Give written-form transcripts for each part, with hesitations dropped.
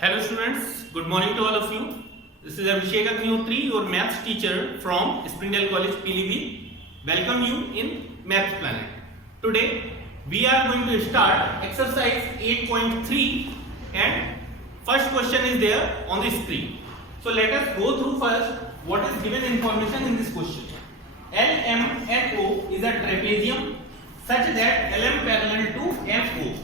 Hello students, good morning to all of you. This is Abhishek Agnihotri, your maths teacher from Springdale College, PLB. Welcome you in Maths Planet. Today we are going to start exercise 8.3 and first question is there on the screen. So let us go through first what is given information in this question. LM and O is a trapezium such that LM parallel to MO.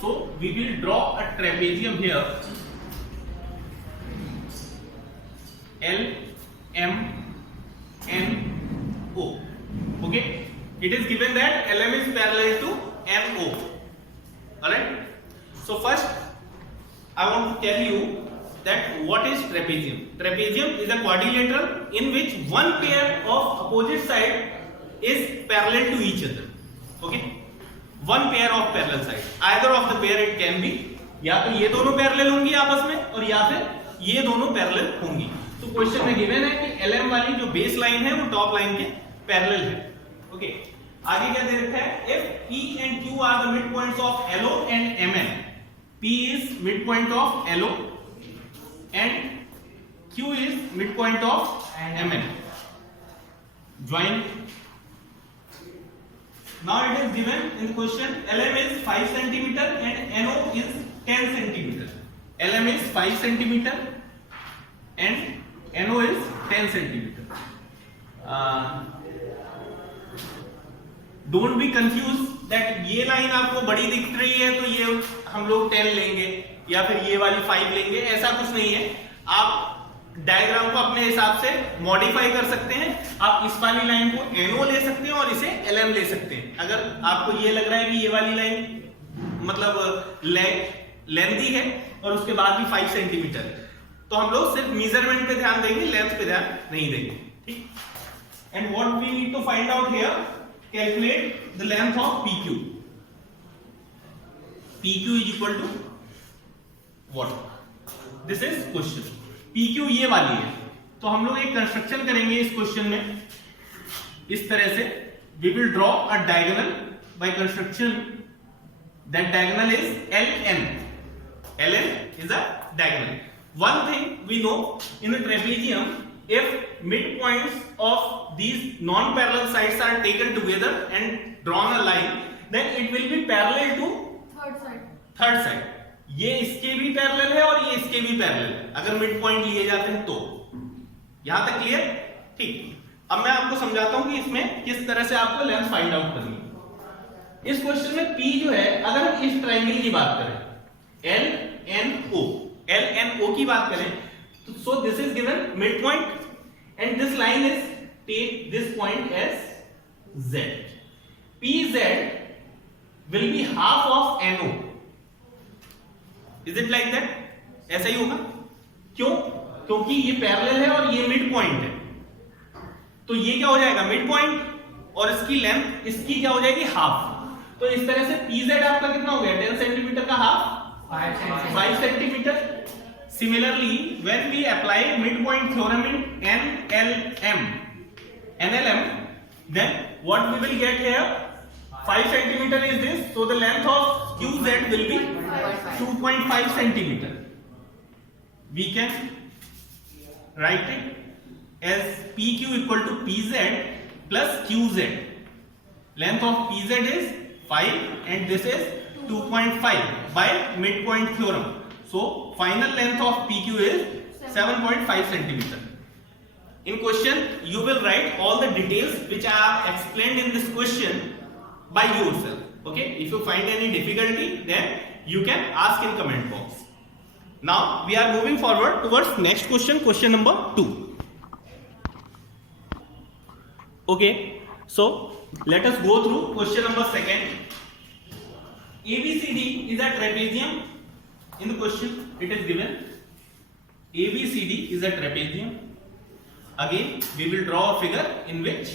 So we will draw a trapezium here. L, M, N, O. Okay. It is given that LM is parallel to MO. Alright. So first, I want to tell you that what is trapezium. Trapezium is a quadrilateral in which one pair of opposite side is parallel to each other. Okay. One pair of parallel side. Either of the pair it can be. या तो ये दोनों parallel होंगी आपस में और या फिर ये दोनों पैरेलल होंगी. तो क्वेश्चन में गिवन है कि LM वाली जो बेस लाइन है वो टॉप लाइन के पैरेलल है. ओके. आगे क्या दे रखा है? If P and Q are the midpoints of LO and MN. P is midpoint of LO and Q is midpoint of MN. Join. Now it is given in the question LM is 5 cm and NO is 10 cm. LM is 5 cm and NO is 10 cm. Don't be confused that ये line आपको बड़ी दिख रही है तो ये हम लोग 10 लेंगे या फिर ये वाली 5 लेंगे, ऐसा कुछ नहीं है. आप डायग्राम को अपने हिसाब से मॉडिफाई कर सकते हैं. आप इस वाली लाइन को NO ले सकते हैं और इसे LM ले सकते हैं. अगर आपको ये लग रहा है कि ये वाली लाइन मतलब लेंथी है और उसके बाद भी 5 सेंटीमीटर, तो हम लोग सिर्फ मेजरमेंट पे ध्यान देंगे, लेंथ पे ध्यान नहीं देंगे. ठीक. And what we need to find out here, calculate the length of PQ. PQ is equal to what? This is question. PQ ये वाली है, तो हम लोग एक कंस्ट्रक्शन करेंगे इस क्वेश्चन में इस तरह से. We will draw a diagonal by construction. That diagonal is LN. LN is a diagonal. One thing we know in the trapezium, if midpoints of these non-parallel sides are taken together and drawn a line, then it will be parallel to third side. ये इसके भी parallel है और ये इसके भी parallel है अगर मिड पॉइंट लिए जाते हैं तो. यहां तक क्लियर? ठीक. अब मैं आपको समझाता हूं कि इसमें किस तरह से आपको लेंथ फाइंड आउट करनी है. इस क्वेश्चन में P जो है, अगर हम इस ट्रायंगल की बात करें LNO की बात करें तो so this is given mid point and this line is take this point as Z. PZ will be half of NO. Is it like that? ऐसा ही होगा. क्यों? क्योंकि ये पैरेलल है और ये मिड पॉइंट है, तो ये क्या हो जाएगा? मिड पॉइंट और इसकी लेंथ इसकी क्या हो जाएगी? हाफ. तो इस तरह से PZ आपका कितना हो गया? 10 सेंटीमीटर का half 5 centimetre. Similarly, when we apply midpoint theorem in NLM, then what we will get here? 5 centimeter is this, so the length of QZ will be 2.5 centimeter. We can write it as PQ equal to PZ plus QZ. Length of PZ is 5 and this is 2.5 by midpoint theorem. So final length of PQ is 7.5 centimeter. In question you will write all the details which are explained in this question by yourself. Okay, if you find any difficulty then you can ask in comment box. Now we are moving forward towards next question, question number 2. Okay, so let us go through question number 2. ABCD is a trapezium. In the question it is given ABCD is a trapezium. Again we will draw a figure in which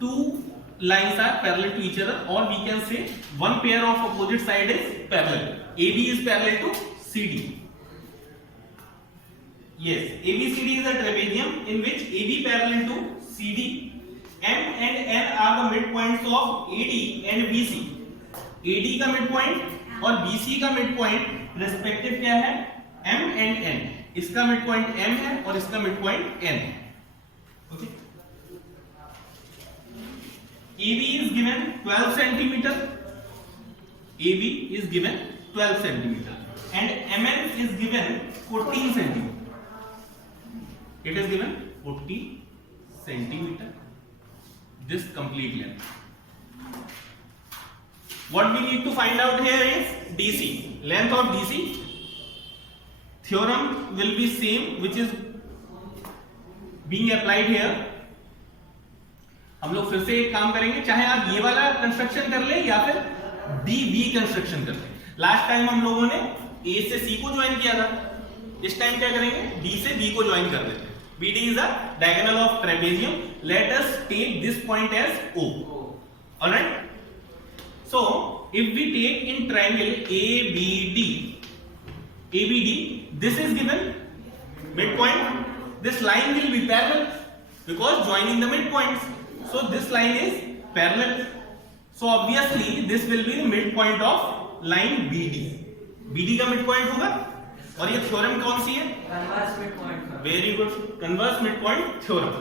two lines are parallel to each other, or we can say one pair of opposite side is parallel. AB is parallel to CD. Yes, ABCD is a trapezium in which AB parallel to CD. M and N are the midpoints of AD and BC. AD का midpoint और BC का mid point respective क्या है, m and n। इसका mid point m है और इसका mid point n है। Okay, AB is given 12 centimeter, AB is given 12 centimeter and MN is given 14 centimeter. It is given 40 centimeter, this complete length. What we need to find out here is DC, length of DC. Theorem will be same which is being applied here. हम लोग फिर से एक काम करेंगे, चाहे आप ये वाला कंस्ट्रक्शन कर ले या फिर DB कंस्ट्रक्शन कर ले। लास्ट टाइम हम लोगों ने A से C को ज्वाइन किया था, इस टाइम क्या करेंगे, D से B को ज्वाइन कर देते हैं। BD is a diagonal of trapezium. Let us take this point as O. All right. So if we take in triangle ABD, this is given midpoint. This line will be parallel because joining the midpoints. So this line is parallel. So obviously this will be the midpoint of line BD. BD का midpoint होगा और ये theorem कौन सी है, converse midpoint. Very good, converse midpoint theorem.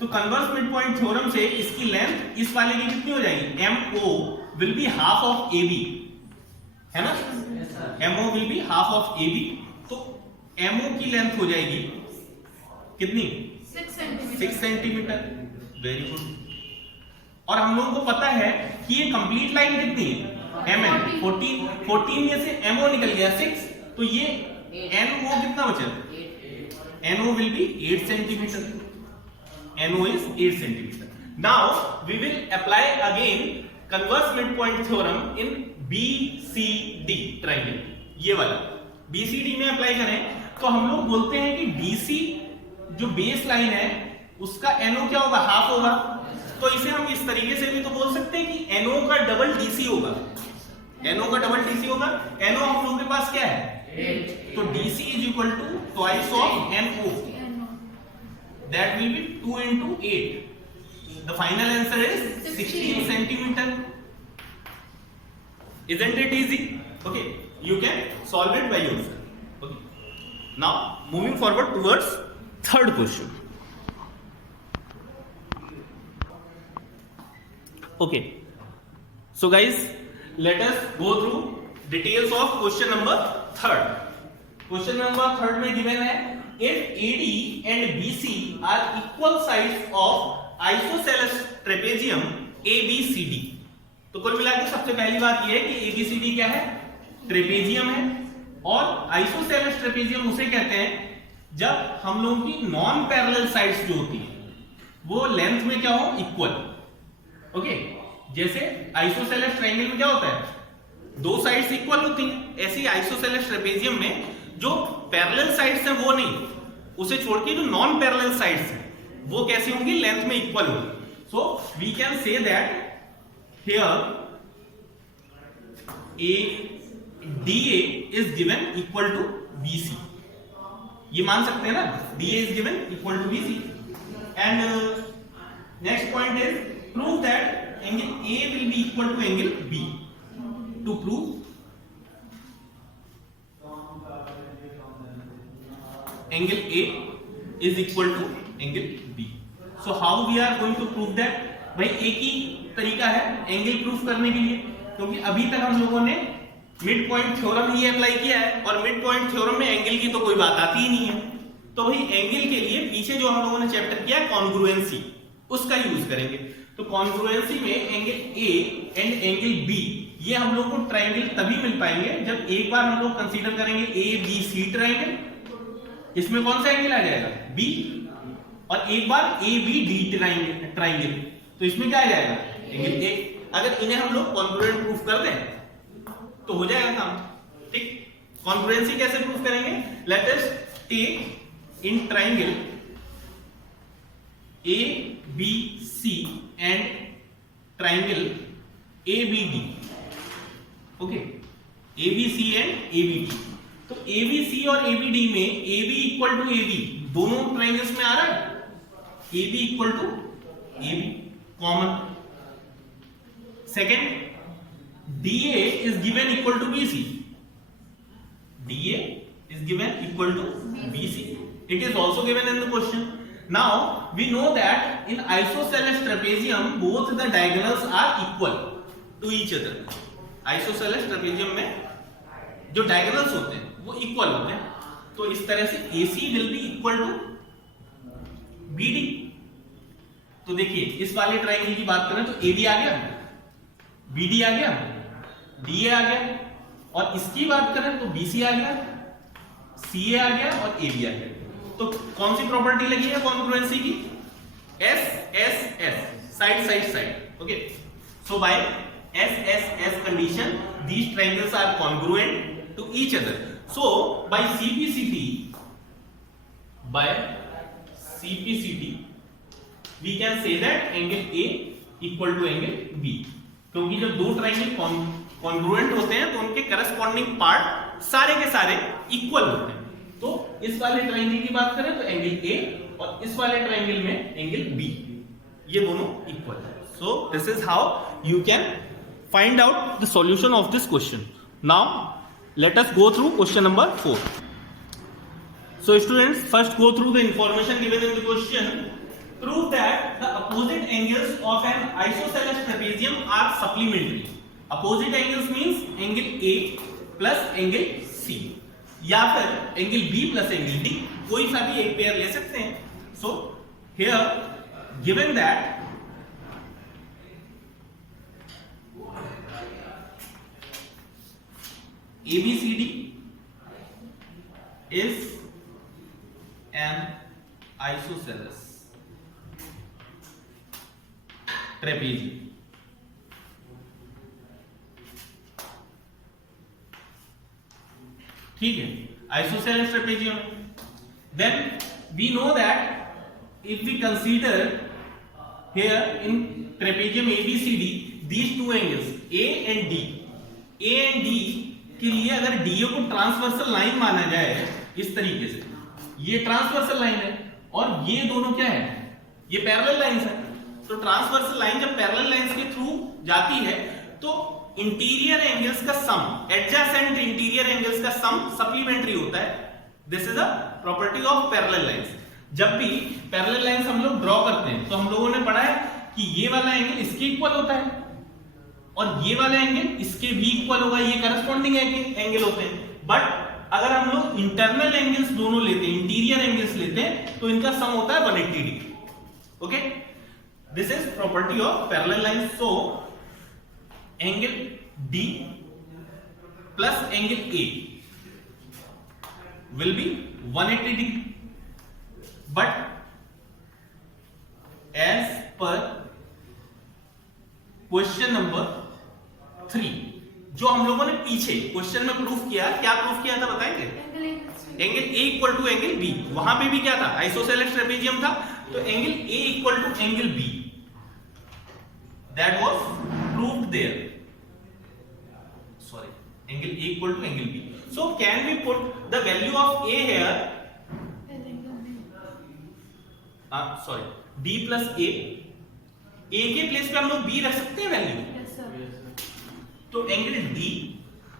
तो converse midpoint theorem से इसकी length इस वाले की कितनी हो जाएगी, MO will be half of AB, है ना, MO will be half of AB। तो MO की लेंथ हो जाएगी कितनी, 6 सेंटीमीटर। Very good. और हम लोगों को पता है कि ये कंप्लीट लाइन कितनी है, MN 14 में से MO निकल गया 6, तो ये NO कितना बचा, NO will be 8 centimeter. NO is 8 centimeter. Now we will apply again converse midpoint theorem in BCD triangle. ये वाला BCD में अप्लाई करें तो हम लोग बोलते हैं कि DC जो बेस लाइन है उसका NO क्या होगा, हाफ होगा। तो इसे हम इस तरीके से भी तो बोल सकते हैं कि NO का डबल DC होगा, NO का डबल DC होगा। NO हम लोगों के पास क्या है, 8, तो DC is equal to twice of NO, that will be 2 into 8. The final answer is 16 centimeter. Isn't it easy? Okay, you can solve it by yourself. Okay, now moving forward towards third question. Okay, so guys, let us go through details of question number third. Question number third में given है, if AD and BC are equal sides of isosceles trapezium ABCD। तो कुल मिला के सबसे पहली बात यह है कि ABCD क्या है, ट्रेपेजियम है। और आइसोसेलेस ट्रेपेजियम उसे कहते हैं जब हम लोगों की नॉन पैरेलल साइड्स जो होती है वो लेंथ में क्या हो, इक्वल। ओके, जैसे आइसोसेलेस ट्रायंगल में क्या होता है, दो साइड्स इक्वल होती हैं, ऐसे ही आइसोसेलेस ट्रेपेजियम में जो पैरेलल साइड्स हैं वो नहीं, उसे छोड़ के जो नॉन पैरेलल साइड्स हैं वो कैसी होंगी, लेंथ में इक्वल होंगी। So we can say that here DA is given equal to BC, ये मान सकते हैं ना, DA is given equal to BC। and next point is prove that angle A will be equal to angle B। to prove angle A is equal to angle B, so how we are going to prove that? भाई एक ही तरीका है angle proof करने के लिए, क्योंकि अभी तक हम लोगों ने मिड पॉइंट थ्योरम ही अप्लाई किया है और मिड पॉइंट थ्योरम में एंगल की तो कोई बात आती ही नहीं है। तो भाई एंगल के लिए पीछे जो हम लोगों ने चैप्टर किया कॉन्ग्रुएंसी, उसका यूज करेंगे। तो कॉन्ग्रुएंसी में angle A and angle B ये हम लोग को ट्रायंगल तभी मिल पाएंगे जब एक बार हम लोग कंसीडर करेंगे ए बी सी ट्रायंगल, इसमें कौन सा एंगल आ जाएगा, बी, और एक बार ए बी डी ट्रायंगल, तो इसमें क्या आ जाएगा, एंगल ए। अगर इन्हें हम लोग कॉन्ग्रुएंट प्रूफ कर दें तो हो जाएगा काम, ठीक। कॉन्ग्रुएंसी कैसे प्रूफ करेंगे, let us take in triangle A B C and triangle A B D. Okay, A B C and A B D. तो ए बी सी और ए बी डी में A B equal to A B दोनों triangles में आ रहा है, A B equal to A B common. Second, DA is given equal to BC, DA is given equal to BC. It is also given in the question. Now we know that in isosceles trapezium both the diagonals are equal to each other. Isosceles trapezium में जो diagonals होते हैं वो equal होते हैं, तो इस तरह से AC will be equal to BD. तो देखिए इस वाले ट्रायंगल की बात करें तो AB आ गया, BD आ गया, DA आ गया, और इसकी बात करें तो BC आ गया, CA आ गया और AB आ गया. तो कौन सी प्रॉपर्टी लगी है कॉन्ग्रुएंसी की? S S S, side side side. Okay, so by SSS condition these triangles are congruent to each other. So by CPCT we can say that angle A equal to angle B. क्योंकि जब दो triangle congruent होते हैं तो उनके corresponding part सारे के सारे इक्वल होते हैं. तो इस वाले ट्रायंगल की बात करें तो एंगल A और इस वाले ट्रायंगल में एंगल B, ये दोनों इक्वल है. सो this is how you can find out the solution of this question. Now let us go through question number 4. So students, first go through the information given in the question. Prove that the opposite angles of an isosceles trapezium are supplementary. Opposite angles means angle A plus angle C, या फिर angle B plus angle D, कोई सा भी एक pair ले सकते हैं. So here given that ABCD is an isosceles trapezium. ठीक है, isosceles trapezium. Then we know that if we consider here in trapezium ABCD these two angles A and D के लिए अगर DA को ट्रांसवर्सल लाइन माना जाए इस तरीके से, ये ट्रांसवर्सल लाइन है और ये दोनों क्या है, ये पैरेलल लाइंस है. तो ट्रांसवर्सल लाइन जब पैरेलल लाइंस के थ्रू जाती है तो इंटीरियर एंगल्स का सम, एडजेसेंट इंटीरियर एंगल्स का सम सप्लीमेंट्री होता है. This is a property of parallel lines. जब भी पैरेलल लाइंस हम लोग ड्रॉ करते हैं तो हम लोगों ने पढ़ा है कि ये वाला एंगल इसके इक्वल होता है और ये वाला एंगल इसके भी इक्वल होगा, ये करस्पॉन्डिंग एंगल होते हैं. बट अगर हम लोग इंटरनल एंगल्स दोनों लेते हैं, इंटीरियर एंगल्स लेते हैं, तो इनका सम होता है 180 degree. Okay, this is property of parallel lines. So angle D plus angle A will be 180 degree. But as per question number 3 जो हम लोगों ने पीछे क्वेश्चन में प्रूफ किया, क्या प्रूफ किया था बताएंगे? Angle A equal to angle B. वहां पे भी क्या था? आइसोसेलेस ट्रेपेजियम था. तो angle A equal to angle B, that was proved there. Sorry, angle A equal to angle B. So can we put the value of A here? Sorry, D plus A. A के place पे हम लोग B रख सकते हैं value. yes, तो angle D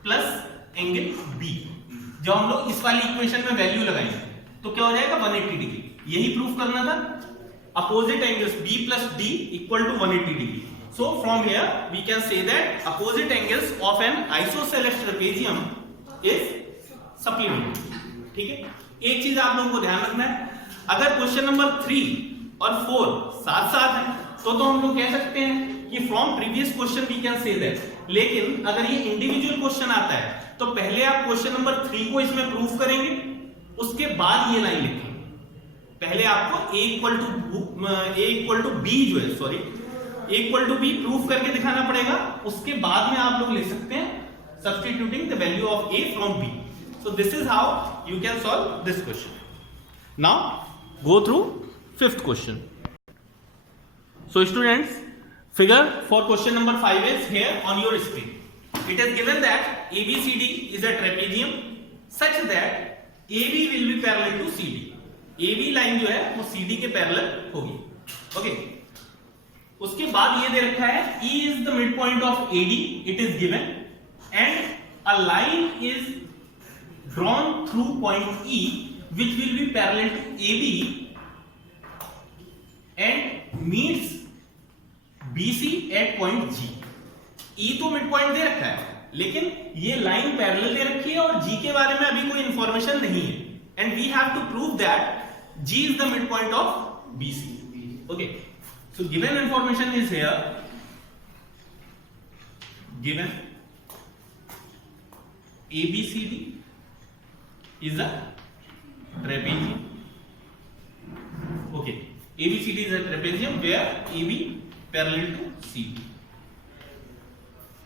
plus angle B, जब हम लोग इस वाली इक्वेशन में वैल्यू लगाएंगे तो क्या हो जाएगा? 180 डिग्री. यही प्रूफ करना था. Opposite angles B plus D equal to 180 degree. So from here we can say that opposite angles of an isosceles trapezium is supplementary. ठीक है, एक चीज आप लोगों को ध्यान रखना है, अगर क्वेश्चन नंबर 3 और 4 साथ साथ हैं तो हम लोग कह सकते हैं कि from previous question we can say that. लेकिन अगर ये इंडिविजुअल क्वेश्चन आता है तो पहले आप क्वेश्चन नंबर 3 को इसमें प्रूफ करेंगे, उसके बाद ये लाइन लिखेंगे. पहले आपको A इक्वल टू B जो है, sorry, A equal to B proof करके दिखाना पड़ेगा. उसके बाद में आप लोग लिख सकते हैं substituting the value of A from B. So this is how you can solve this question. Now go through fifth question. So students, figure for question number 5 is here on your screen. It is given that ABCD is a trapezium such that AB will be parallel to CD. AB line जो है वो CD के parallel होगी. Okay. उसके बाद ये दे रखा है E is the midpoint of AD, it is given, and a line is drawn through point E which will be parallel to AB and meets BC at point G. E तो mid point दे रखा है, लेकिन ये line parallel दे रखी है और G के बारे में अभी कोई इंफॉर्मेशन नहीं है, and we have to prove that G is the midpoint of BC. Okay, so given information is here. Given ABCD is a trapezium. Okay, ABCD is a trapezium where AB parallel to CD.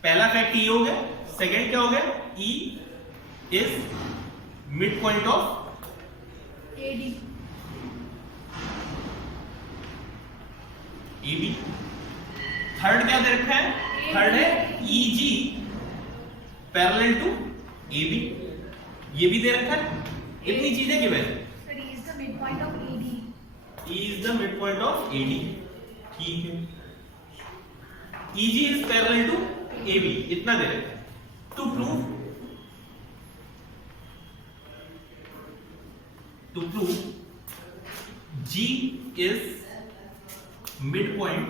पहला fact E हो गया. Second क्या हो गया? E is midpoint of AD. AB. Third क्या दे रखा है? Third है EG पैरेलल टू AB. ये भी दे रखा है. इतनी चीजें गिवन है. Sir, E is the midpoint of AD. E is the midpoint of AD. ठीक है. EG is parallel to AB. इतना दे रखा है. To prove G is midpoint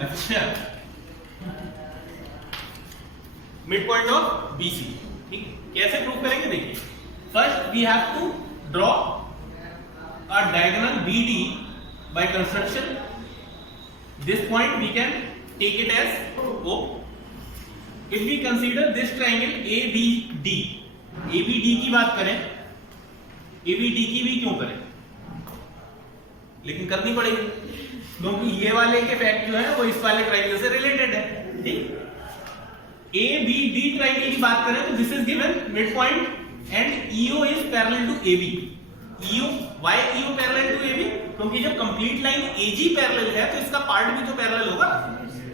अच्छा मिड पॉइंट ऑफ BC. ठीक, कैसे प्रूव करेंगे? देखिए, first we have to draw a diagonal BD by construction. This point we can take it as O. If we consider this triangle ABD, ABD की बात करें, ABD की भी क्यों करें, लेकिन करनी पड़ेगी क्योंकि ये वाले के फैक्ट जो है वो इस वाले ट्रायंगल से रिलेटेड है. ठीक, ABD ट्रायंगल की बात करें तो this is given mid point and EO is parallel to AB. EO, why EO parallel to AB? क्योंकि जब कंप्लीट लाइन AG पैरेलल है तो इसका पार्ट भी तो पैरेलल होगा.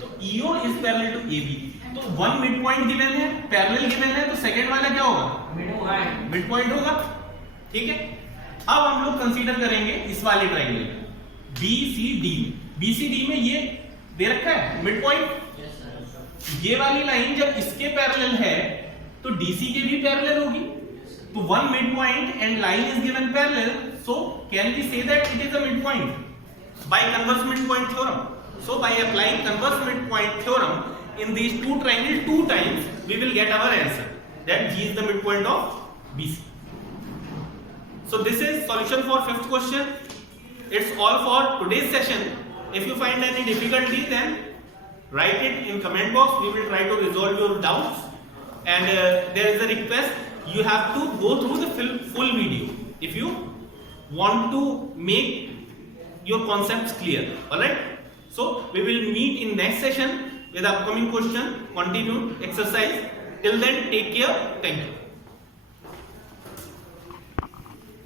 तो EO is parallel to AB. तो वन मिड पॉइंट गिवन है, पैरेलल गिवन है, तो सेकंड वाला क्या होगा? मिड पॉइंट होगा. ठीक है, अब हम लोग कंसीडर करेंगे इस वाले ट्रायंगल BCD. BCD में ये दे रखा है मिड पॉइंट. ये वाली लाइन जब इसके पैरेलल है तो DC के भी पैरेलल होगी. तो one mid point and line is given parallel, so can we say that it is a mid point by converse mid point theorem. So by applying converse mid point theorem in these two triangles two times, we will get our answer that G is the midpoint of BC. So this is solution for fifth question. It's all for today's session. If you find any difficulty, then write it in comment box. We will try to resolve your doubts. And there is a request, you have to go through the full video if you want to make your concepts clear. Alright? So we will meet in next session with upcoming question, continued exercise. Till then, take care. Thank you.